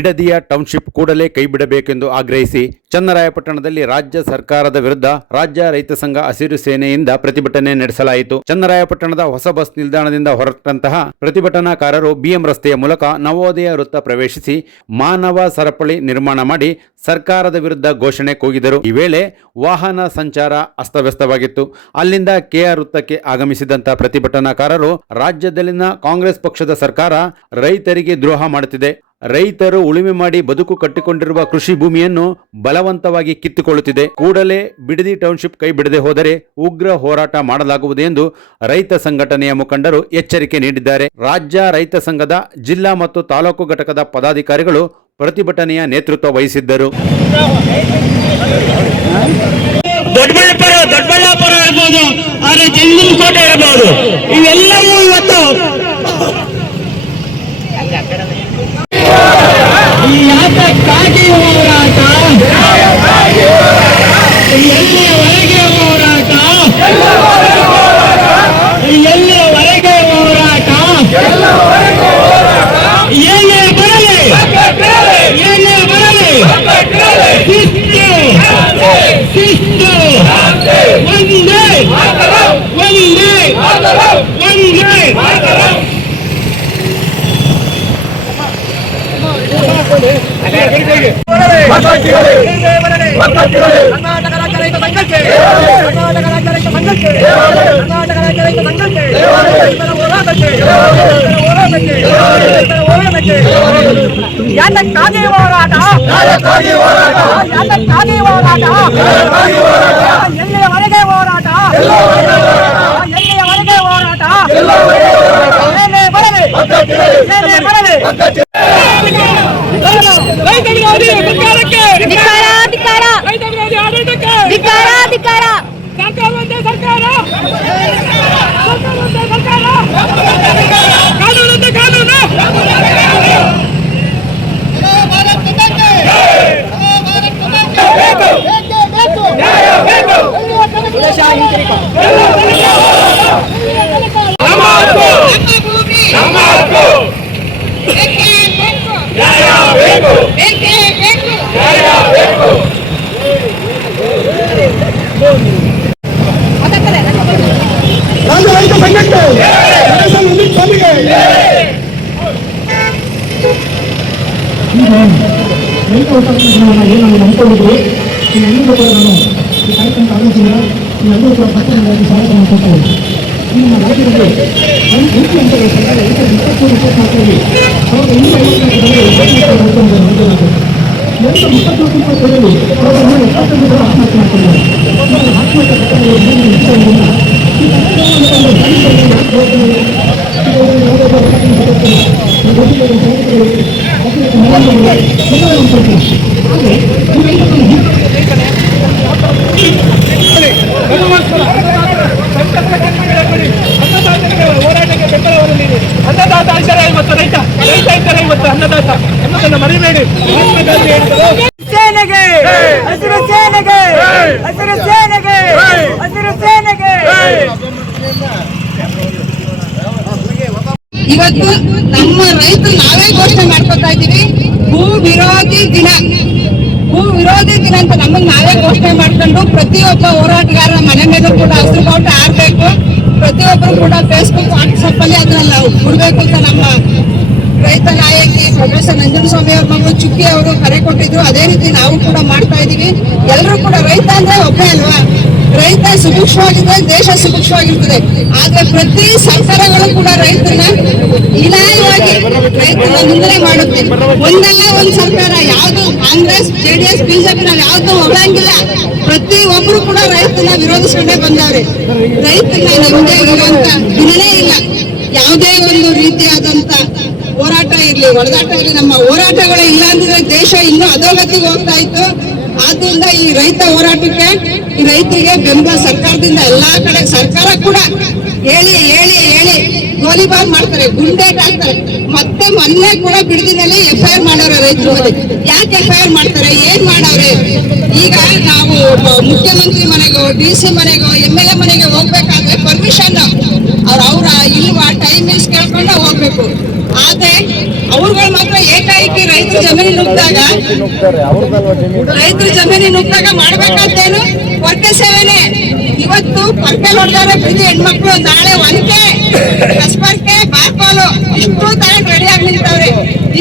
ಬಿಡದಿಯ township ಕೂಡಲೇ ಕೈಬಿಡಬೇಕೆಂದು ಆಗ್ರಹಿಸಿ ಚನ್ನರಾಯಪಟ್ಟಣದಲ್ಲಿ ರಾಜ್ಯ ಸರ್ಕಾರದ ವಿರುದ್ಧ ರಾಜ್ಯ ರೈತ ಸಂಘ ಹಸಿರು ಸೇನೆಯಿಂದ ಪ್ರತಿಭಟನೆ ನಡೆಸಲಾಯಿತು. ಚನ್ನರಾಯಪಟ್ಟಣದ ಹೊಸ ಬಸ್ ನಿಲ್ದಾಣದಿಂದ ಹೊರಟಂತಹ ಪ್ರತಿಭಟನಾಕಾರರು ಬಿಎಂ ರಸ್ತೆಯ ಮೂಲಕ ನವೋದಯ ವೃತ್ತ ಪ್ರವೇಶಿಸಿ ಮಾನವ ಸರಪಳಿ ನಿರ್ಮಾಣ ಮಾಡಿ ಸರ್ಕಾರದ ವಿರುದ್ಧ ಘೋಷಣೆ ಕೂಗಿದರು. ಈ ವೇಳೆ ವಾಹನ ಸಂಚಾರ ಅಸ್ತವ್ಯಸ್ತವಾಗಿತ್ತು. ಅಲ್ಲಿಂದ ಕೆಆರ್ ವೃತ್ತಕ್ಕೆ ಆಗಮಿಸಿದಂತ ಪ್ರತಿಭಟನಾಕಾರರು ರಾಜ್ಯದಲ್ಲಿನ ಕಾಂಗ್ರೆಸ್ ಪಕ್ಷದ ಸರ್ಕಾರ ರೈತರಿಗೆ ದ್ರೋಹ ಮಾಡುತ್ತಿದೆ, ರೈತರು ಉಳುಮೆ ಮಾಡಿ ಬದುಕು ಕಟ್ಟಿಕೊಂಡಿರುವ ಕೃಷಿ ಭೂಮಿಯನ್ನು ಬಲವಂತವಾಗಿ ಕಿತ್ತುಕೊಳ್ಳುತ್ತಿದೆ, ಕೂಡಲೇ ಬಿಡದಿ ಟೌನ್ಶಿಪ್ ಕೈ ಬಿಡದೆ ಹೋದರೆ ಉಗ್ರ ಹೋರಾಟ ಮಾಡಲಾಗುವುದು ಎಂದು ರೈತ ಸಂಘಟನೆಯ ಮುಖಂಡರು ಎಚ್ಚರಿಕೆ ನೀಡಿದ್ದಾರೆ. ರಾಜ್ಯ ರೈತ ಸಂಘದ ಜಿಲ್ಲಾ ಮತ್ತು ತಾಲೂಕು ಘಟಕದ ಪದಾಧಿಕಾರಿಗಳು ಪ್ರತಿಭಟನೆಯ ನೇತೃತ್ವ ವಹಿಸಿದ್ದರು. ದೊಡ್ಡಬಳ್ಳಾಪುರ ಇರಬಹುದು, ಆದರೆ ಚೆನ್ನಕೋಟೆ ಇರಬಹುದು, ಇವೆಲ್ಲವೂ ಇವತ್ತು ಯಾತಕ್ಕಾಗಿ ಹೋರಾಟ, ಎಲ್ಲಿಯವರೆಗೆ ಹೋರಾಟ, ಎಲ್ಲಿಯವರೆಗೆ ಹೋರಾಟ, ಏನೇ ಬರಲಿ, ಏನೇ ಬರಲಿ, ಶಿಸ್ತು, ಶಿಸ್ತು, ಒಂದೇ, ಒಂದೇ, ಒಂದೇ. ಕರ್ನಾಟಕ ರಾಜ್ಯ ರೈತ ಸಂಘಕ್ಕೆ, ಕರ್ನಾಟಕ ರಾಜ್ಯ ರೈತ ಸಂಘಕ್ಕೆ, ಕರ್ನಾಟಕ ರಾಜ್ಯ ರೈತ ಸಂಘಕ್ಕೆ, ಹೋರಾಟಕ್ಕೆ, ಹೋರಾಟಕ್ಕೆ, ಯಾತಕ್ಕಾಗಿ ಹೋರಾಟ, ಯಾತಕ್ಕಾಗಿ ಹೋರಾಟ, ಎಲ್ಲಿಯವರೆಗೆ ಹೋರಾಟ, ಎಲ್ಲಿಯವರೆಗೆ ಹೋರಾಟ, ಏನೇ ಬರಲಿ, ಏನೇ ಬರಲಿ. ರೈತ ವಿರೋಧಿ ಸರ್ಕಾರಕ್ಕೆ ಧಿಕ್ಕಾರ, ಧಿಕ್ಕಾರ, ರೈತ ವಿರೋಧಿ ಆಡಳಿತಕ್ಕೆ ಧಿಕ್ಕಾರ, ಧಿಕ್ಕಾರ. ಸರ್ಕಾರ ಒಂದೇ ಸರ್ಕಾರ, ಸರ್ಕಾರ ಒಂದೇ ಸರ್ಕಾರ, ಕಾನೂನು ಒಂದೇ ಕಾನೂನು. ರೈತ ಸಂಘಕ್ಕೆ ರೈತ ಉಪಕರಣಗಳನ್ನು ಏನು ನಾವು ನಂಬಿಕೊಂಡಿದ್ವಿ, ಈ ಎಲ್ಲರೂ ಕೂಡ ನಾನು ಈ ಕಾರ್ಯಕ್ರಮಕ್ಕೆ ಆಗಮಿಸಿಲ್ಲ. ಈ ಎಲ್ಲರೂ ಕೂಡ ಪತ್ರವಾಗಿ ಸ್ವಾಗತ ಮಾಡ್ಕೊಳ್ತಾರೆ. ಈ ನಮ್ಮ ರಾಜ್ಯದಲ್ಲಿ ಎಂಟು ಗಂಟೆಗೆ ಸರ್ಕಾರ 2023-24ರಲ್ಲಿ 1924 ಆತ್ಮಹತ್ಯೆ ಮಾಡ್ಕೊಂಡಿದ್ದಾರೆ. ಆತ್ಮಹತ್ಯೆ ಹೋರಾಟಕ್ಕೆ ಬೆಂಬಲವನ್ನು ನೀಡಿ. ಅನ್ನದಾತ ಇದ್ದಾರೆ ಇವತ್ತು, ರೈತ ರೈತ ಇದ್ದಾರೆ ಇವತ್ತು, ಅನ್ನದಾತ ಅನ್ನೋದನ್ನು ಮರಿಬೇಡಿ. ಸೇನೆಗೆ, ಹಸಿರು ಸೇನೆಗೆ, ಹಸಿರು ಸೇನೆಗೆ, ಹಸಿರು ಸೇನೆಗೆ. ಇವತ್ತು ನಮ್ಮ ರೈತರು ನಾವೇ ಘೋಷಣೆ ಮಾಡ್ಕೊತಾ ಇದ್ದೀವಿ, ಭೂ ವಿರೋಧಿ ದಿನ, ಭೂ ವಿರೋಧಿ ದಿನ ಅಂತ ನಮಗ್ ನಾವೇ ಘೋಷಣೆ ಮಾಡ್ಕೊಂಡು ಪ್ರತಿಯೊಬ್ಬ ಹೋರಾಟಗಾರರ ಮನೆ ಮೇಲೂ ಕೂಡ ಹಸಿರು ಬಾವುಟ ಹಾಕ್ಬೇಕು. ಪ್ರತಿಯೊಬ್ಬರು ಕೂಡ ಫೇಸ್ಬುಕ್, ವಾಟ್ಸಪ್ ಅಲ್ಲಿ ಅದನ್ನ ನಾವು ಕೊಡ್ಬೇಕು ಅಂತ ನಮ್ಮ ರೈತ ನಾಯಕಿ ಪ್ರೊಫೆಸರ್ ನಂಜನಸ್ವಾಮಿ ಅವ್ರ ಮಗಳು ಚುಕ್ಕಿ ಅವರು ಕರೆ ಕೊಟ್ಟಿದ್ರು. ಅದೇ ರೀತಿ ನಾವು ಕೂಡ ಮಾಡ್ತಾ ಇದೀವಿ. ಎಲ್ಲರೂ ಕೂಡ ರೈತ ಅಂದ್ರೆ ಒಬ್ಬೇ ಅಲ್ವಾ, ರೈತ ಸುಭಿಕ್ಷವಾಗಿದ್ರೆ ದೇಶ ಸುಭಿಕ್ಷವಾಗಿರ್ತದೆ. ಆದ್ರೆ ಪ್ರತಿ ಸರ್ಕಾರಗಳು ಕೂಡ ರೈತನ ಹೀನಾಯವಾಗಿ ರೈತನ ನಿಂದನೆ ಮಾಡುತ್ತೆ. ಒಂದಲ್ಲ ಒಂದ್ ಸರ್ಕಾರ, ಯಾವ್ದು ಕಾಂಗ್ರೆಸ್, ಜೆಡಿಎಸ್, ಬಿಜೆಪಿನಲ್ಲಿ ಯಾವ್ದು ಹೊರಂಗಿಲ್ಲ. ಪ್ರತಿ ಒಬ್ರು ಕೂಡ ರೈತನ ವಿರೋಧಿಸ್ಕೊಂಡೇ ಬಂದವ್ರೆ. ರೈತನ ನಮ್ಗೆ ಇರುವಂತ ದಿನನೇ ಇಲ್ಲ. ಯಾವುದೇ ಒಂದು ರೀತಿಯಾದಂತ ಹೋರಾಟ ಇರ್ಲಿ, ಹೊಡೆದಾಟ ಇರ್ಲಿ, ನಮ್ಮ ಹೋರಾಟಗಳೇ ಇಲ್ಲ ಅಂದ್ರೆ ದೇಶ ಇನ್ನೂ ಅಧೋಗತಿಗೆ ಹೋಗ್ತಾ ಇತ್ತು. ಆದ್ರಿಂದ ಈ ರೈತ ಹೋರಾಟಕ್ಕೆ, ಈ ರೈತರಿಗೆ ಬೆಂಬಲ ಸರ್ಕಾರದಿಂದ ಎಲ್ಲಾ ಕಡೆ, ಸರ್ಕಾರ ಕೂಡ ಹೇಳಿ ಹೇಳಿ ಹೇಳಿ ಗೋಲಿಬಾರ್ ಮಾಡ್ತಾರೆ, ಗುಂಡೇಟ್ ಹಾಕ್ತಾರೆ. ಮತ್ತೆ ಮೊನ್ನೆ ಕೂಡ ಬಿಡದಿನಲ್ಲಿ FIR ಮಾಡವ್ರೆ ರೈತರು. ಯಾಕೆ FIR ಮಾಡ್ತಾರೆ, ಏನ್ ಮಾಡವ್ರೆ? ಈಗ ನಾವು ಮುಖ್ಯಮಂತ್ರಿ ಮನೆಗೋ, DC ಮನೆಗೋ, MLA ಮನೆಗೆ ಹೋಗ್ಬೇಕಾದ್ರೆ ಪರ್ಮಿಷನ್ ಅವ್ರ ಇಲ್ವಾ ಟೈಮಿಂಗ್ಸ್ ಕೇಳ್ಕೊಂಡು ಹೋಗ್ಬೇಕು. ಆದ್ರೆ ಅವ್ರುಗಳು ಮಾತ್ರ ಏಕಾಏಕಿ ರೈತರ ಜಮೀನು ನುಗ್ದಾಗ ಮಾಡ್ಬೇಕಾದ್ದೇನು ವರ್ಗ ಸೇವೆನೆ. ಇವತ್ತು ಪರ್ಕೆ ಹೊಡೆದಾರೆ ಬೀದಿ ಹೆಣ್ಮಕ್ಳು, ನಾಳೆ ಒನಕೆ ಕಸ್ಬರ್ಕೆ ಬಾರ್ಪಾಲು ಇಷ್ಟು ತಗೊಂಡು ರೆಡಿ ಆಗಿ ನಿಂತವ್ರೆ.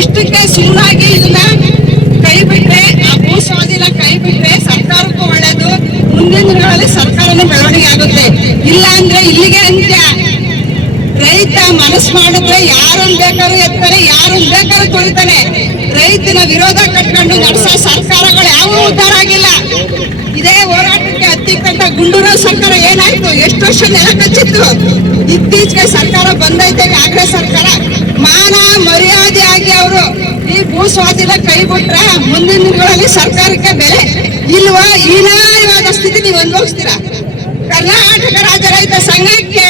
ಇಷ್ಟಕ್ಕೆ ಸುಮ್ಮನಾಗಿ ಇದನ್ನ ಕೈ ಬಿಟ್ರೆ, ಆ ಭೂ ಸ್ವಾಧೀನ ಕೈ ಬಿಟ್ರೆ ಸರ್ಕಾರಕ್ಕೂ ಒಳ್ಳೇದು, ಮುಂದಿನ ದಿನಗಳಲ್ಲಿ ಸರ್ಕಾರನೂ ಬೆಳವಣಿಗೆ ಆಗುತ್ತೆ. ಇಲ್ಲ ಅಂದ್ರೆ ಇಲ್ಲಿಗೆ ಅಂತ್ಯ. ರೈತ ಮನಸ್ಸು ಮಾಡಿದ್ರೆ ಯಾರನ್ನ ಬೇಕಾದ್ರೂ ಎತ್ತಾರೆ, ಯಾರನ್ನ ಬೇಕಾದ್ರೂ ತುಳಿತಾನೆ. ರೈತನ ವಿರೋಧ ಕಟ್ಕೊಂಡು ನಡೆಸೋ ಸರ್ಕಾರಗಳು ಯಾವ ಉದ್ಧಾರ ಆಗಿಲ್ಲ. ಇದೇ ಹೋರಾಟಕ್ಕೆ ಹತ್ತಿಕ್ಕಂತ ಗುಂಡೂರಾವ್ ಸರ್ಕಾರ ಏನಾಯ್ತು? ಎಷ್ಟು ವರ್ಷ ನೆಲ ಕಚ್ಚಿತ್ತು. ಇತ್ತೀಚೆಗೆ ಸರ್ಕಾರ ಬಂದೈತೆ, ಕಾಂಗ್ರೆಸ್ ಸರ್ಕಾರ. ಮಾನ ಮರ್ಯಾದೆ ಆಗಿ ಅವರು ಈ ಭೂ ಸ್ವಾಧೀನ ಕೈ ಬಿಟ್ರೆ ಮುಂದಿನ ದಿನಗಳಲ್ಲಿ ಸರ್ಕಾರಕ್ಕೆ ಬೆಲೆ ಇಲ್ವಾ? ಹೀನಾಯವಾದ ಸ್ಥಿತಿ ನೀವು ಅನುಭವಿಸ್ತೀರಾ. ಕರ್ನಾಟಕ ರಾಜ್ಯ ರೈತ ಸಂಘಕ್ಕೆ